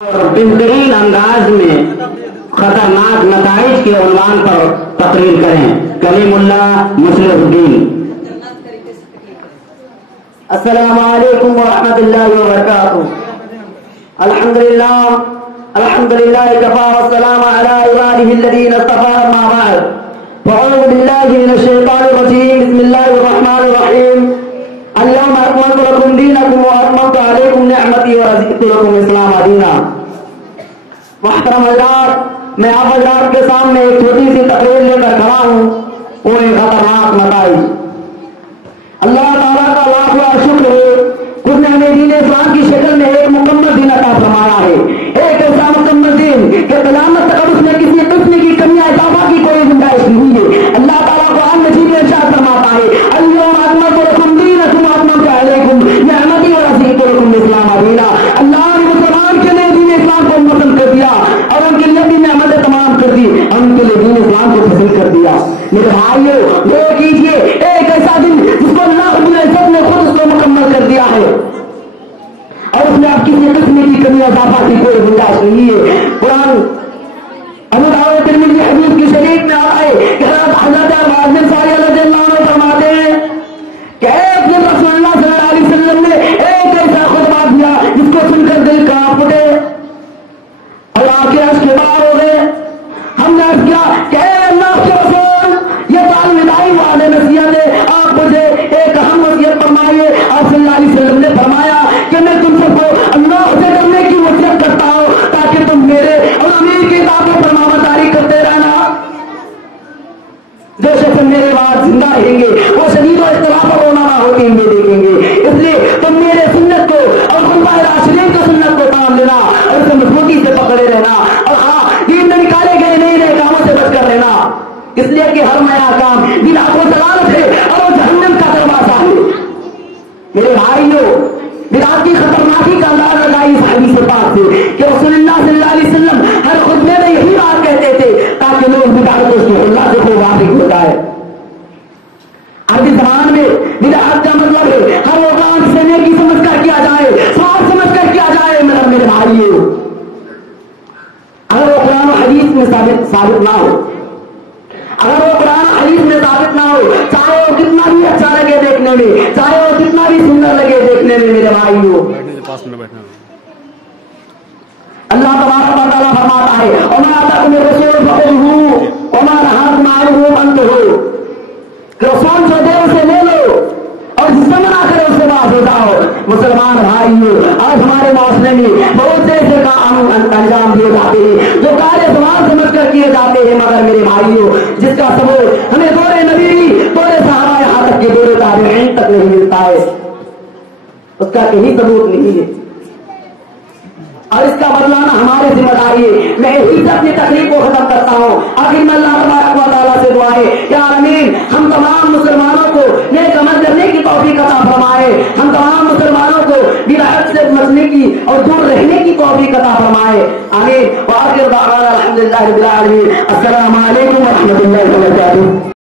बेहतरीन अंदाज में खतरनाक नताइज के उन्वान पर तकरीर करें। कलीमुल्लाह मुस्लिहुद्दीन। अस्सलामु अलैकुम व रहमतुल्लाहि व बरकातुहू। अल्हम्दुलिल्लाह कफ़ा व सलामु अला इबादिही अल्लज़ीना इस्तफ़ा अम्मा बअद। अऊज़ु बिल्लाहि मिनश शैतानिर रजीम। बिस्मिल्लाहिर रहमानिर रहीम। अल-यौमा अकमलतु लकुम दीनकुम व अतममतु अलैकुम निअमती व रज़क़तु लकुम इस्लाम दीना। मुहतरम हज़रात, मैं आप हज़रात के सामने एक छोटी सी तकरीर लेकर खड़ा हूँ। वो एक खतरनाक नताइज। अल्लाह ताला का लाख लाख शुक्र है, उसने हमें दीन इस्लाम की शक्ल में एक मुकम्मल दीन अता फरमाया है। एक ऐसा मुकम्मल दीन कि क़यामत तक उसमें किसी किस्म की कमियां इजाफा की कोई गुंजाइश नहीं है। अल्लाह ताला कुरान मजीद में इरशाद फरमाता है, अल-यौमा अकमलतु लकुम दीनकुम व अतममतु अलैकुम निअमती व रज़क़तु लकुम इस्लाम दीना। अल्लाह ने मुसलमान के लिए दीन इस्लाम को मुकम्मल कर दिया और उनके लिए भी नेमतें तमाम कर दी, उनके लिए दीन इस्लाम को हासिल कर दिया। मेरे भाइयों, वो कीजिए एक ऐसा दिन जिसको अल्लाह रब्बुल इज्जत ने खुद उसको मुकम्मल कर दिया है और उसमें आप किसी किस्म की कमी इजाफा की कोई गुंजाइश नहीं है। कुरान अबू दाऊद तिरमिज़ी हदीस की शरीफ में आता है कि हज़रत मुअज़्ज़िन साहिब रज़ियल्लाहु अन्हु फरमाते हैं कि एक दिन रसूलुल्लाह सल्लल्लाहु अलैहि वसल्लम ने एक ऐसा खुतबा दिया जिसको सुनकर दिल कांप उठे और आंखें अश्क बार हो गए। हमने अर्ज़ किया कि अल्लाह के रसूल, ये तो अलविदाई वाले नसीहत है, आप मुझे एक अहम वसीयत फरमाइए। आप सल्लल्लाहु अलैहि वसल्लम ने फरमाया कि मैं तुम सबको अल्लाह से डरने की वसीयत करता हूँ ताकि तुम मेरे और अमीर की किताबों पर मामदारी करते रहना। जो शख्स मेरे बाद जिंदा रहेंगे वो शदीद और इख्तिलाफ और रोना होते हुए देखेंगे। इसलिए तुम मेरे सुन्नत को और खुलफाए राशिदीन की सुन्नत को थाम लेना और उसे मजबूती से पकड़े रहना और हाँ, दीन में निकाले गए नए नए कामों से बचकर रहना। इसलिए कि हर नया काम बिदअत व जलालत है और वो जहन्नम का दरवाजा है। मेरे भाइयों, बिदअत की खतरनाकी का अंदाज लगाई इस हदीस पाक से कि रसूलुल्लाह सल्लल्लाहु अलैहि वसल्लम हर खुतबे में यही बात कहते थे ताकि लोग बिदअत को सुन्नत से वाकिफ हो जाए। अरबी ज़बान में बिदअत का मतलब है हर वो काम जिसे नेकी समझकर किया जाए, सवाब समझकर किया जाए। मेरे भाइयों, अगर वो कुरान और हदीस में साबित ना हो, अगर वो कुरान हदीस में साबित ना हो, चाहे वो कितना भी अच्छा लगे देखने में, चाहे वो कितना भी सुंदर लगे देखने में, मेरे भाइयों, अल्लाह तबारक व तआला फरमाता है, वमा अताकुम रसूल फखुज़ूहु वमा नहाकुम अन्हु फंतहू। रसूल जो दे उसे ले लो और जिससे मना करे उससे बात हो जाओ। मुसलमान भाइयों, आज हमारे माशरे में बहुत से ऐसे काम अंजाम दिए जाते हैं जो कार्य समाज समझ कर किए जाते हैं, मगर मेरे भाइयों जिसका सबूत हमें दौरे नबी, दौरे सहाबा, यहाँ तक के दौरे ताबीईन तक नहीं मिलता है, उसका कहीं सबूत नहीं है और इसका बदलाना हमारी जिम्मेदारी है। मैं इसी से अपनी तकलीफ को खत्म करता हूँ। आखिर में अल्लाह तबारक व तआला से दुआ है, या आमीन, हम तमाम मुसलमानों को नेक अमल करने की तौफीक अता फरमाए, हम तमाम मुसलमानों को बिदअत से बचने की और दूर रहने की तौफीक अता फरमाए। आमीन। व आखिर दावाना अल्हम्दुलिल्लाहि रब्बिल आलमीन। अस्सलामु अलैकुम व रहमतुल्लाहि व बरकातुहू।